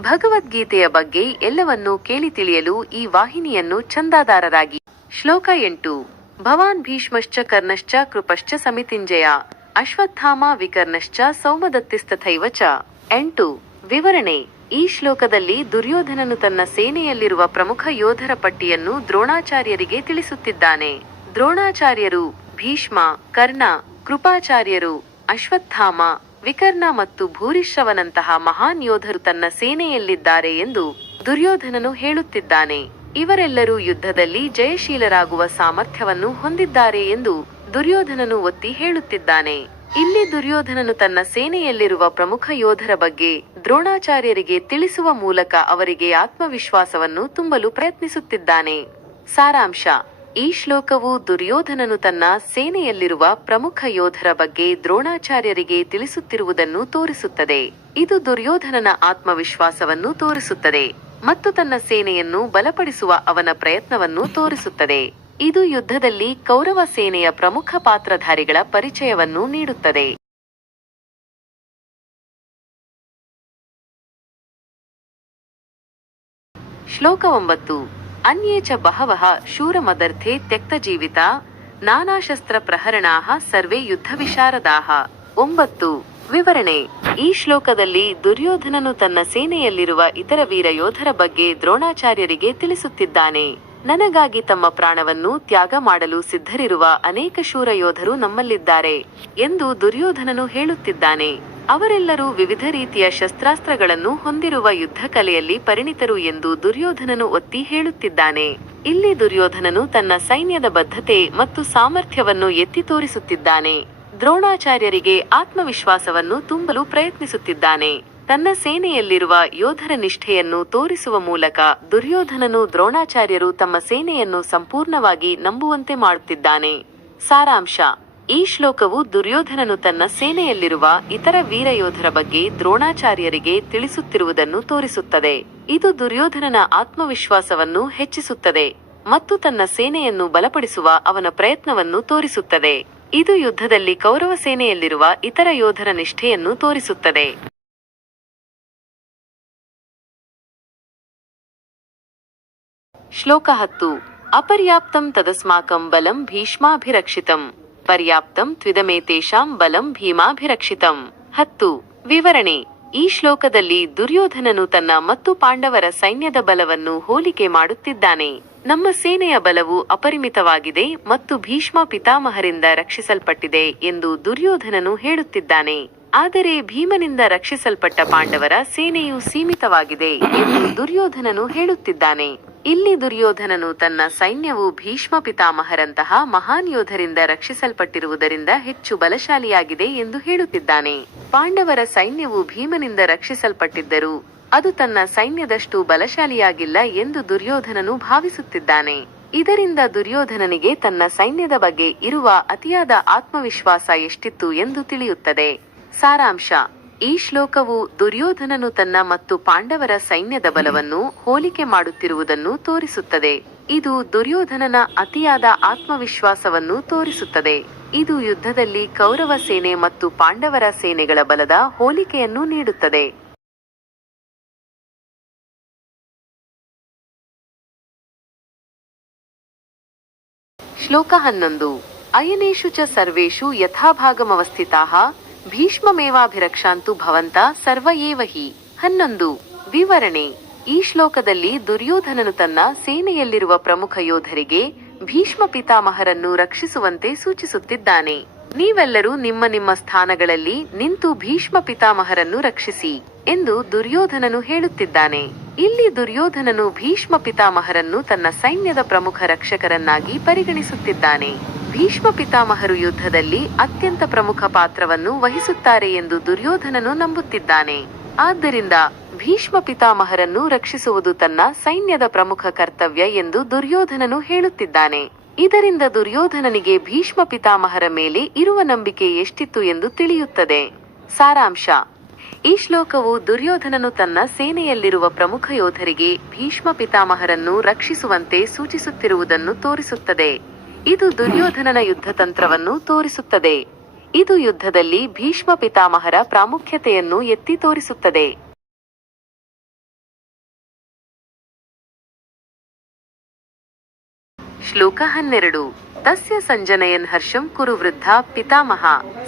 ಭಗವದ್ಗೀತೆಯ ಬಗ್ಗೆ ಎಲ್ಲವನ್ನೂ ಕೇಳಿ ತಿಳಿಯಲು ಈ ವಾಹಿನಿಯನ್ನು ಚಂದಾದಾರರಾಗಿ ಶ್ಲೋಕ ಎಂಟು. ಭವಾನ್ ಭೀಷ್ಮಶ್ಚ ಕರ್ಣಶ್ಚ ಕೃಪಶ್ಚ ಸಮಿತಿಂಜಯ. ಅಶ್ವತ್ಥಾಮ ವಿಕರ್ಣಶ್ಚ ಸೌಮದತ್ತಿಸ್ತಥೈವ ಚ. ಎಂಟು. ವಿವರಣೆ. ಈ ಶ್ಲೋಕದಲ್ಲಿ ದುರ್ಯೋಧನನು ತನ್ನ ಸೇನೆಯಲ್ಲಿರುವ ಪ್ರಮುಖ ಯೋಧರ ಪಟ್ಟಿಯನ್ನು ದ್ರೋಣಾಚಾರ್ಯರಿಗೆ ತಿಳಿಸುತ್ತಿದ್ದಾನೆ. ದ್ರೋಣಾಚಾರ್ಯರು ಭೀಷ್ಮ, ಕರ್ಣ, ಕೃಪಾಚಾರ್ಯರು ಅಶ್ವತ್ಥಾಮ ವಿಕರ್ಣ ಮತ್ತು ಭೂರಿಶ್ರವನಂತಹ ಮಹಾನ್ ಯೋಧರು ತನ್ನ ಸೇನೆಯಲ್ಲಿದ್ದಾರೆ ಎಂದು ದುರ್ಯೋಧನನು ಹೇಳುತ್ತಿದ್ದಾನೆ. ಇವರೆಲ್ಲರೂ ಯುದ್ಧದಲ್ಲಿ ಜಯಶೀಲರಾಗುವ ಸಾಮರ್ಥ್ಯವನ್ನು ಹೊಂದಿದ್ದಾರೆ ಎಂದು ದುರ್ಯೋಧನನು ಒತ್ತಿ ಹೇಳುತ್ತಿದ್ದಾನೆ. ಇಲ್ಲಿ ದುರ್ಯೋಧನನು ತನ್ನ ಸೇನೆಯಲ್ಲಿರುವ ಪ್ರಮುಖ ಯೋಧರ ಬಗ್ಗೆ ದ್ರೋಣಾಚಾರ್ಯರಿಗೆ ತಿಳಿಸುವ ಮೂಲಕ ಅವರಿಗೆ ಆತ್ಮವಿಶ್ವಾಸವನ್ನು ತುಂಬಲು ಪ್ರಯತ್ನಿಸುತ್ತಿದ್ದಾನೆ. ಸಾರಾಂಶ. ಈ ಶ್ಲೋಕವು ದುರ್ಯೋಧನನು ತನ್ನ ಸೇನೆಯಲ್ಲಿರುವ ಪ್ರಮುಖ ಯೋಧರ ಬಗ್ಗೆ ದ್ರೋಣಾಚಾರ್ಯರಿಗೆ ತಿಳಿಸುತ್ತಿರುವುದನ್ನು ತೋರಿಸುತ್ತದೆ. ಇದು ದುರ್ಯೋಧನನ ಆತ್ಮವಿಶ್ವಾಸವನ್ನು ತೋರಿಸುತ್ತದೆ ಮತ್ತು ತನ್ನ ಸೇನೆಯನ್ನು ಬಲಪಡಿಸುವ ಅವನ ಪ್ರಯತ್ನವನ್ನು ತೋರಿಸುತ್ತದೆ. ಇದು ಯುದ್ಧದಲ್ಲಿ ಕೌರವ ಸೇನೆಯ ಪ್ರಮುಖ ಪಾತ್ರಧಾರಿಗಳ ಪರಿಚಯವನ್ನು ನೀಡುತ್ತದೆ. ಶ್ಲೋಕ ಒಂಬತ್ತು. ಅನ್ಯೇ ಚ ಬಹವಃ ಶೂರಮದರ್ಥೆ ತ್ಯಕ್ತಜೀವಿತ ನಾನಾಶಸ್ತ್ರ ಪ್ರಹರಣಾಹ ಸರ್ವೇ ಯುದ್ಧ ವಿಶಾರದಾಹ. ಒಂಬತ್ತು, ವಿವರಣೆ. ಈ ಶ್ಲೋಕದಲ್ಲಿ ದುರ್ಯೋಧನನು ತನ್ನ ಸೇನೆಯಲ್ಲಿರುವ ಇತರ ವೀರ ಯೋಧರ ಬಗ್ಗೆ ದ್ರೋಣಾಚಾರ್ಯರಿಗೆ ತಿಳಿಸುತ್ತಿದ್ದಾನೆ. ನನಗಾಗಿ ತಮ್ಮ ಪ್ರಾಣವನ್ನು ತ್ಯಾಗ ಮಾಡಲು ಸಿದ್ಧರಿರುವ ಅನೇಕ ಶೂರ ಯೋಧರು ನಮ್ಮಲ್ಲಿದ್ದಾರೆ ಎಂದು ದುರ್ಯೋಧನನು ಹೇಳುತ್ತಿದ್ದಾನೆ. ಅವರೆಲ್ಲರೂ ವಿವಿಧ ರೀತಿಯ ಶಸ್ತ್ರಾಸ್ತ್ರಗಳನ್ನು ಹೊಂದಿರುವ ಯುದ್ಧ ಕಲೆಯಲ್ಲಿ ಪರಿಣಿತರು ಎಂದು ದುರ್ಯೋಧನನು ಒತ್ತಿ ಹೇಳುತ್ತಿದ್ದಾನೆ. ಇಲ್ಲಿ ದುರ್ಯೋಧನನು ತನ್ನ ಸೈನ್ಯದ ಬದ್ಧತೆ ಮತ್ತು ಸಾಮರ್ಥ್ಯವನ್ನು ಎತ್ತಿ ತೋರಿಸುತ್ತಿದ್ದಾನೆ. ದ್ರೋಣಾಚಾರ್ಯರಿಗೆ ಆತ್ಮವಿಶ್ವಾಸವನ್ನು ತುಂಬಲು ಪ್ರಯತ್ನಿಸುತ್ತಿದ್ದಾನೆ. ತನ್ನ ಸೇನೆಯಲ್ಲಿರುವ ಯೋಧರ ನಿಷ್ಠೆಯನ್ನು ತೋರಿಸುವ ಮೂಲಕ ದುರ್ಯೋಧನನು ದ್ರೋಣಾಚಾರ್ಯರು ತಮ್ಮ ಸೇನೆಯನ್ನು ಸಂಪೂರ್ಣವಾಗಿ ನಂಬುವಂತೆ ಮಾಡುತ್ತಿದ್ದಾನೆ. ಸಾರಾಂಶ. ಈ ಶ್ಲೋಕವು ದುರ್ಯೋಧನನು ತನ್ನ ಸೇನೆಯಲ್ಲಿರುವ ಇತರ ವೀರ ಯೋಧರ ಬಗ್ಗೆ ದ್ರೋಣಾಚಾರ್ಯರಿಗೆ ತಿಳಿಸುತ್ತಿರುವುದನ್ನು ತೋರಿಸುತ್ತದೆ. ಇದು ದುರ್ಯೋಧನನ ಆತ್ಮವಿಶ್ವಾಸವನ್ನು ಹೆಚ್ಚಿಸುತ್ತದೆ ಮತ್ತು ತನ್ನ ಸೇನೆಯನ್ನು ಬಲಪಡಿಸುವ ಅವನ ಪ್ರಯತ್ನವನ್ನು ತೋರಿಸುತ್ತದೆ. ಇದು ಯುದ್ಧದಲ್ಲಿ ಕೌರವ ಸೇನೆಯಲ್ಲಿರುವ ಇತರ ಯೋಧರ ನಿಷ್ಠೆಯನ್ನು ತೋರಿಸುತ್ತದೆ. ಶ್ಲೋಕ ಹತ್ತು. ಅಪರ್ಯಾಪ್ತಂ ತದಸ್ಮಾಕಂ ಬಲಂ ಭೀಷ್ಮಾಭಿರಕ್ಷಿತಂ. ಪರ್ಯಾಪ್ತಂ ತ್ವಿದಮೇತೇಷಾಂ ಬಲಂ ಭೀಮಾಭಿರಕ್ಷಿತಂ. ಹತ್ತು, ವಿವರಣೆ. ಈ ಶ್ಲೋಕದಲ್ಲಿ ದುರ್ಯೋಧನನು ತನ್ನ ಮತ್ತು ಪಾಂಡವರ ಸೈನ್ಯದ ಬಲವನ್ನು ಹೋಲಿಕೆ ಮಾಡುತ್ತಿದ್ದಾನೆ. ನಮ್ಮ ಸೇನೆಯ ಬಲವು ಅಪರಿಮಿತವಾಗಿದೆ ಮತ್ತು ಭೀಷ್ಮ ಪಿತಾಮಹರಿಂದ ರಕ್ಷಿಸಲ್ಪಟ್ಟಿದೆ ಎಂದು ದುರ್ಯೋಧನನು ಹೇಳುತ್ತಿದ್ದಾನೆ. ಆದರೆ ಭೀಮನಿಂದ ರಕ್ಷಿಸಲ್ಪಟ್ಟ ಪಾಂಡವರ ಸೇನೆಯು ಸೀಮಿತವಾಗಿದೆ ಎಂದು ದುರ್ಯೋಧನನು ಹೇಳುತ್ತಿದ್ದಾನೆ. ಇಲ್ಲಿ ದುರ್ಯೋಧನನು ತನ್ನ ಸೈನ್ಯವು ಭೀಷ್ಮ ಪಿತಾಮಹರಂತಹ ಮಹಾನ್ ಯೋಧರಿಂದ ರಕ್ಷಿಸಲ್ಪಟ್ಟಿರುವುದರಿಂದ ಹೆಚ್ಚು ಬಲಶಾಲಿಯಾಗಿದೆ ಎಂದು ಹೇಳುತ್ತಿದ್ದಾನೆ. ಪಾಂಡವರ ಸೈನ್ಯವು ಭೀಮನಿಂದ ರಕ್ಷಿಸಲ್ಪಟ್ಟಿದ್ದರು ಅದು ತನ್ನ ಸೈನ್ಯದಷ್ಟು ಬಲಶಾಲಿಯಾಗಿಲ್ಲ ಎಂದು ದುರ್ಯೋಧನನು ಭಾವಿಸುತ್ತಿದ್ದಾನೆ. ಇದರಿಂದ ದುರ್ಯೋಧನನಿಗೆ ತನ್ನ ಸೈನ್ಯದ ಬಗ್ಗೆ ಇರುವ ಅತಿಯಾದ ಆತ್ಮವಿಶ್ವಾಸ ಎಷ್ಟಿತ್ತು ಎಂದು ತಿಳಿಯುತ್ತದೆ. ಸಾರಾಂಶ. ಈ ಶ್ಲೋಕವು ದುರ್ಯೋಧನನು ತನ್ನ ಮತ್ತು ಪಾಂಡವರ ಸೈನ್ಯದ ಬಲವನ್ನು ಹೋಲಿಕೆ ಮಾಡುತ್ತಿರುವುದನ್ನು ತೋರಿಸುತ್ತದೆ. ಇದು ದುರ್ಯೋಧನನ ಅತಿಯಾದ ಆತ್ಮವಿಶ್ವಾಸವನ್ನು ತೋರಿಸುತ್ತದೆ. ಇದು ಯುದ್ಧದಲ್ಲಿ ಕೌರವ ಸೇನೆ ಮತ್ತು ಪಾಂಡವರ ಸೇನೆಗಳ ಬಲದ ಹೋಲಿಕೆಯನ್ನು ನೀಡುತ್ತದೆ. ಶ್ಲೋಕ ಹನ್ನೊಂದು. ಅಯನೇಶು ಚ ಸರ್ವೇಷು ಯಥಾಭಾಗಮವಸ್ಥಿತಾಃ ಭೀಷ್ಮಮೇವಾಭಿರಕ್ಷಾಂತು ಭವಂತ ಸರ್ವ ಹಿ. ಹನ್ನೊಂದು. ವಿವರಣೆ. ಈ ಶ್ಲೋಕದಲ್ಲಿ ದುರ್ಯೋಧನನು ತನ್ನ ಸೇನೆಯಲ್ಲಿರುವ ಪ್ರಮುಖ ಯೋಧರಿಗೆ ಭೀಷ್ಮ ಪಿತಾಮಹರನ್ನು ರಕ್ಷಿಸುವಂತೆ ಸೂಚಿಸುತ್ತಿದ್ದಾನೆ. ನೀವೆಲ್ಲರೂ ನಿಮ್ಮ ನಿಮ್ಮ ಸ್ಥಾನಗಳಲ್ಲಿ ನಿಂತು ಭೀಷ್ಮ ಪಿತಾಮಹರನ್ನು ರಕ್ಷಿಸಿ ಎಂದು ದುರ್ಯೋಧನನು ಹೇಳುತ್ತಿದ್ದಾನೆ. ಇಲ್ಲಿ ದುರ್ಯೋಧನನು ಭೀಷ್ಮ ಪಿತಾಮಹರನ್ನು ತನ್ನ ಸೈನ್ಯದ ಪ್ರಮುಖ ರಕ್ಷಕರನ್ನಾಗಿ ಪರಿಗಣಿಸುತ್ತಿದ್ದಾನೆ. ಭೀಷ್ಮ ಪಿತಾಮಹರು ಯುದ್ಧದಲ್ಲಿ ಅತ್ಯಂತ ಪ್ರಮುಖ ಪಾತ್ರವನ್ನು ವಹಿಸುತ್ತಾರೆ ಎಂದು ದುರ್ಯೋಧನನು ನಂಬುತ್ತಿದ್ದಾನೆ. ಆದ್ದರಿಂದ ಭೀಷ್ಮ ಪಿತಾಮಹರನ್ನು ರಕ್ಷಿಸುವುದು ತನ್ನ ಸೈನ್ಯದ ಪ್ರಮುಖ ಕರ್ತವ್ಯ ಎಂದು ದುರ್ಯೋಧನನು ಹೇಳುತ್ತಿದ್ದಾನೆ. ಇದರಿಂದ ದುರ್ಯೋಧನನಿಗೆ ಭೀಷ್ಮ ಪಿತಾಮಹರ ಮೇಲೆ ಇರುವ ನಂಬಿಕೆ ಎಷ್ಟಿತ್ತು ಎಂದು ತಿಳಿಯುತ್ತದೆ. ಸಾರಾಂಶ. ಈ ಶ್ಲೋಕವು ದುರ್ಯೋಧನನು ತನ್ನ ಸೇನೆಯಲ್ಲಿರುವ ಪ್ರಮುಖ ಯೋಧರಿಗೆ ಭೀಷ್ಮ ಪಿತಾಮಹರನ್ನು ರಕ್ಷಿಸುವಂತೆ ಸೂಚಿಸುತ್ತಿರುವುದನ್ನು ತೋರಿಸುತ್ತದೆ. ಇದು ದುರ್ಯೋಧನನ ಯುದ್ಧ ತಂತ್ರವನ್ನು ತೋರಿಸುತ್ತದೆ. ಇದು ಯುದ್ಧದಲ್ಲಿ ಭೀಷ್ಮ ಪಿತಾಮಹರ ಪ್ರಾಮುಖ್ಯತೆಯನ್ನು ಎತ್ತಿ ತೋರಿಸುತ್ತದೆ. ಶ್ಲೋಕ ಹನ್ನೆರಡು. ತಸ್ಯ ಸಂಜನಯನ್ ಹರ್ಷಂ ಕುರು ವೃದ್ಧ ಪಿತಾಮಹ.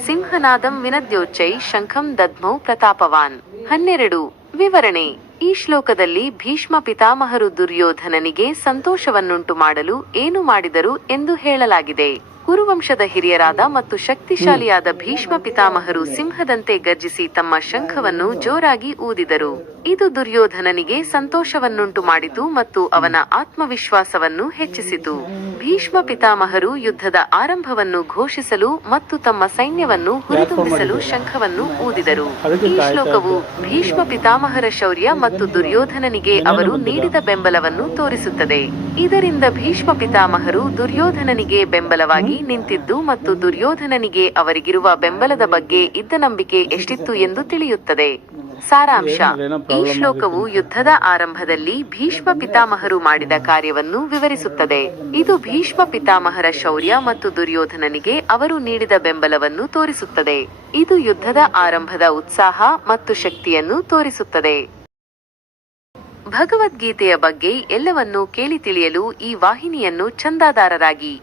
ಸಿಂಹನಾದಂ ವಿನದ್ಯೋಚ್ಚೈ ಶಂಖಂ ದದ್ಮೌ ಪ್ರತಾಪವಾನ್. ಹನ್ನೆರಡು. ವಿವರಣೆ. ಈ ಶ್ಲೋಕದಲ್ಲಿ ಭೀಷ್ಮ ಪಿತಾಮಹರು ದುರ್ಯೋಧನನಿಗೆ ಸಂತೋಷವನ್ನುಂಟು ಮಾಡಲು ಏನು ಮಾಡಿದರು ಎಂದು ಹೇಳಲಾಗಿದೆ. ಕುರುವಂಶದ ಹಿರಿಯರಾದ ಮತ್ತು ಶಕ್ತಿಶಾಲಿಯಾದ ಭೀಷ್ಮ ಪಿತಾಮಹರು ಸಿಂಹದಂತೆ ಗರ್ಜಿಸಿ ತಮ್ಮ ಶಂಖವನ್ನು ಜೋರಾಗಿ ಊದಿದರು. ಇದು ದುರ್ಯೋಧನನಿಗೆ ಸಂತೋಷವನ್ನುಂಟು ಮಾಡಿತು ಮತ್ತು ಅವನ ಆತ್ಮವಿಶ್ವಾಸವನ್ನು ಹೆಚ್ಚಿಸಿತು. ಭೀಷ್ಮ ಪಿತಾಮಹರು ಯುದ್ಧದ ಆರಂಭವನ್ನು ಘೋಷಿಸಲು ಮತ್ತು ತಮ್ಮ ಸೈನ್ಯವನ್ನು ಹುರಿದುಂಬಿಸಲು ಶಂಖವನ್ನು ಊದಿದರು. ಈ ಶ್ಲೋಕವು ಭೀಷ್ಮ ಪಿತಾಮಹರ ಶೌರ್ಯ ಮತ್ತು ದುರ್ಯೋಧನನಿಗೆ ಅವರು ನೀಡಿದ ಬೆಂಬಲವನ್ನು ತೋರಿಸುತ್ತದೆ. ಇದರಿಂದ ಭೀಷ್ಮ ಪಿತಾಮಹರು ದುರ್ಯೋಧನನಿಗೆ ಬೆಂಬಲವಾಗಿ ನಿಂತಿದ್ದು ಮತ್ತು ದುರ್ಯೋಧನನಿಗೆ ಅವರಿಗಿರುವ ಬೆಂಬಲದ ಬಗ್ಗೆ ಇದ್ದ ನಂಬಿಕೆ ಎಷ್ಟಿತ್ತು ಎಂದು ತಿಳಿಯುತ್ತದೆ. ಸಾರಾಂಶ. ಈ ಶ್ಲೋಕವು ಯುದ್ಧದ ಆರಂಭದಲ್ಲಿ ಭೀಷ್ಮ ಪಿತಾಮಹರು ಮಾಡಿದ ಕಾರ್ಯವನ್ನು ವಿವರಿಸುತ್ತದೆ. ಇದು ಭೀಷ್ಮ ಪಿತಾಮಹರ ಶೌರ್ಯ ಮತ್ತು ದುರ್ಯೋಧನನಿಗೆ ಅವರು ನೀಡಿದ ಬೆಂಬಲವನ್ನು ತೋರಿಸುತ್ತದೆ. ಇದು ಯುದ್ಧದ ಆರಂಭದ ಉತ್ಸಾಹ ಮತ್ತು ಶಕ್ತಿಯನ್ನು ತೋರಿಸುತ್ತದೆ. ಭಗವದ್ಗೀತೆಯ ಬಗ್ಗೆ ಎಲ್ಲವನ್ನೂ ಕೇಳಿ ತಿಳಿಯಲು ಈ ವಾಹಿನಿಯನ್ನು ಚಂದಾದಾರರಾಗಿ